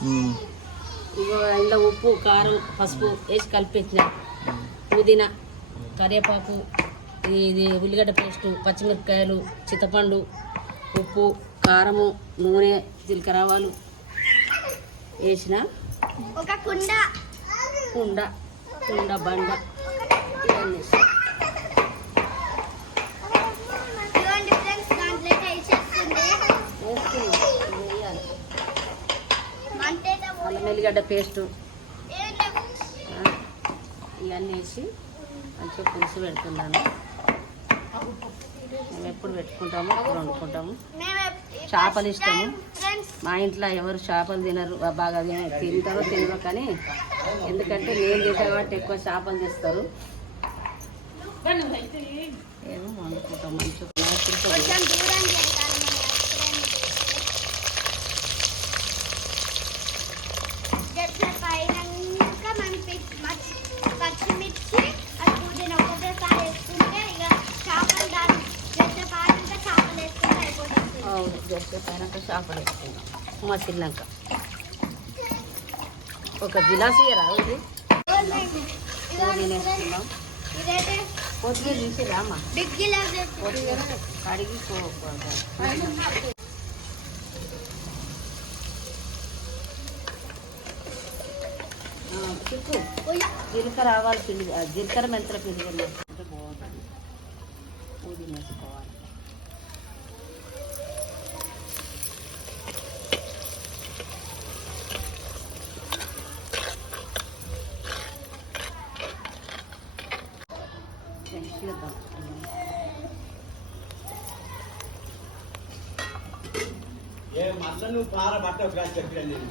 ఇగో ఇందులో ఉప్పు కారం పసుపు వేసి కలిపించిన పుదీనా కరివేపాకు ఇది ఉల్లిగడ్డ పేస్టు పచ్చిమిరపకాయలు చింతపండు ఉప్పు కారము నూనె జీలకర్ర ఆవాలు వేసిన ఒక కుండ కుండ కుండ బండ ఇవన్నీ అల్లం వెల్లిగడ్డ పేస్టు ఇవన్నీ వేసి మంచిగా పులుసు పెడుతున్నాను. మేము ఎప్పుడు పెట్టుకుంటాము ఎప్పుడు వండుకుంటాము. చేపలు ఇష్టము. మా ఇంట్లో ఎవరు చేపలు తినరు, బాగా తింటారో తినరో కానీ ఎందుకంటే నేను చేసే కాబట్టి ఎక్కువ చేపలు తెస్తారు. ఏమో వండుకుంటాం మంచిగా. పచ్చిమిర్చి అది పుదీనా ఒకటేసారి వేసుకుంటే ఇక చేపలు దాని జస్ట్ పాలంతా చేపలు వేసుకుంటే అయిపోతుంది. అవును, జస్ట్ పైనాక చేపలు వేసుకుంటాం మసిలినాక. ఒక గిలాస్ ఇయ్యరా ఇది వేసుకుందాం. కొద్దిగా తీసిరా అమ్మ, కొద్దిగా కడిగి చెప్పు. జీలకర్ర ఆవాలు పిండి, జీలకర్ర మెంతుల పిండి అంటే బాగుంటుంది. పుదీనా వేసుకోవాలి. నువ్వు పార బట్ట చెప్పాను నేను.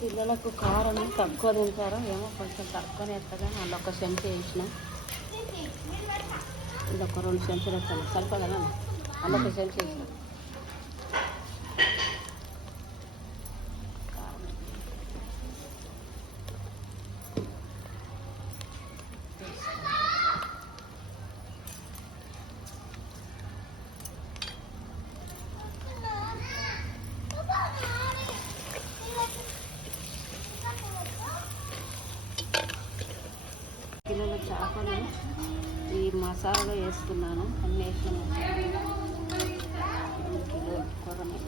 పిల్లలకు కారం తక్కువ తింటారో ఏమో, కొంచెం తక్కువనే వేస్తా. అందులో ఒక చెంచా వేసిన, ఇంకొక 2 చెంచాలు వేస్తాను సరిపదా. అందులో ఒక చెంచా వేసిన. కిలోల చేపలు ఈ మసాలాలో వేసుకున్నాను. అన్నీ వేసిన కిలో కూరమే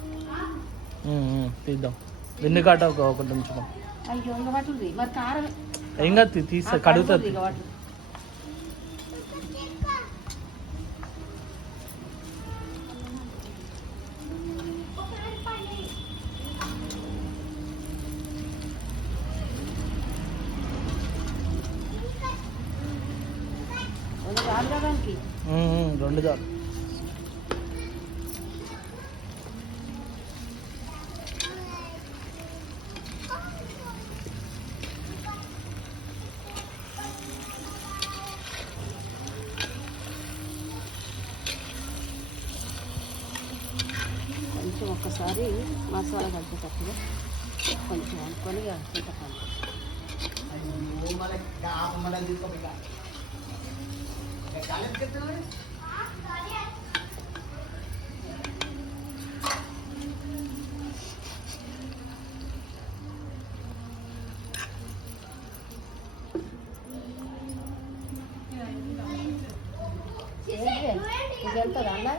తీద్దాం. ఎన్ని కాట ఒకటి ఉంచుదాం. అయ్యో ఇంకా పట్టుది మరి కారం ఇంకా తీసి కడుగుతుంది. ఇక పట్టు దానికి 2 చాలు. కొంచెం ఒక్కసారి మసాలా కలిపేటట్టుగా కొంచెం అనుకొని చింతపండు ఇదంతా అలా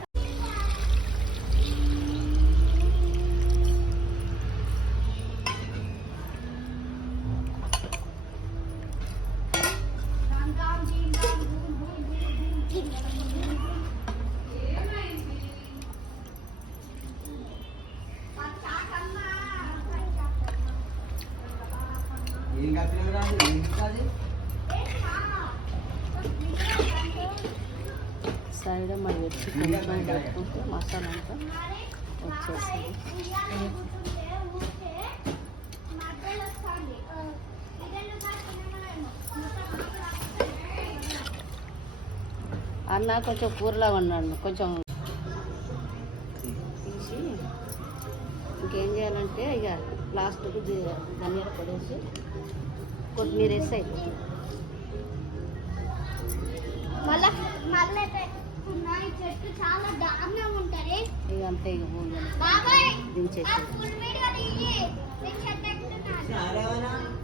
సైడ్ మరి వచ్చి కొంచెం పెట్టుకుంటే మసాలా అంతా వచ్చేస్తుంది. అన్న కొంచెం కూరలా ఉన్నాడు కొంచెం తీసి ఇంకేం చేయాలంటే ఇక లాస్ట్కు ధనియాల పొడి వేసి కొత్తిమీర వేస్తే అయిపోతుంది. మళ్ళీ పెట్టుకున్నాయి చెట్టు చాలా దారుణంగా ఉంటుంది. ఇక అంతే ఇక బాబాయ్ దించేసి ఫుల్ వీడియో తీయి. నేను చెట్టు ఎక్కుతున్నాను.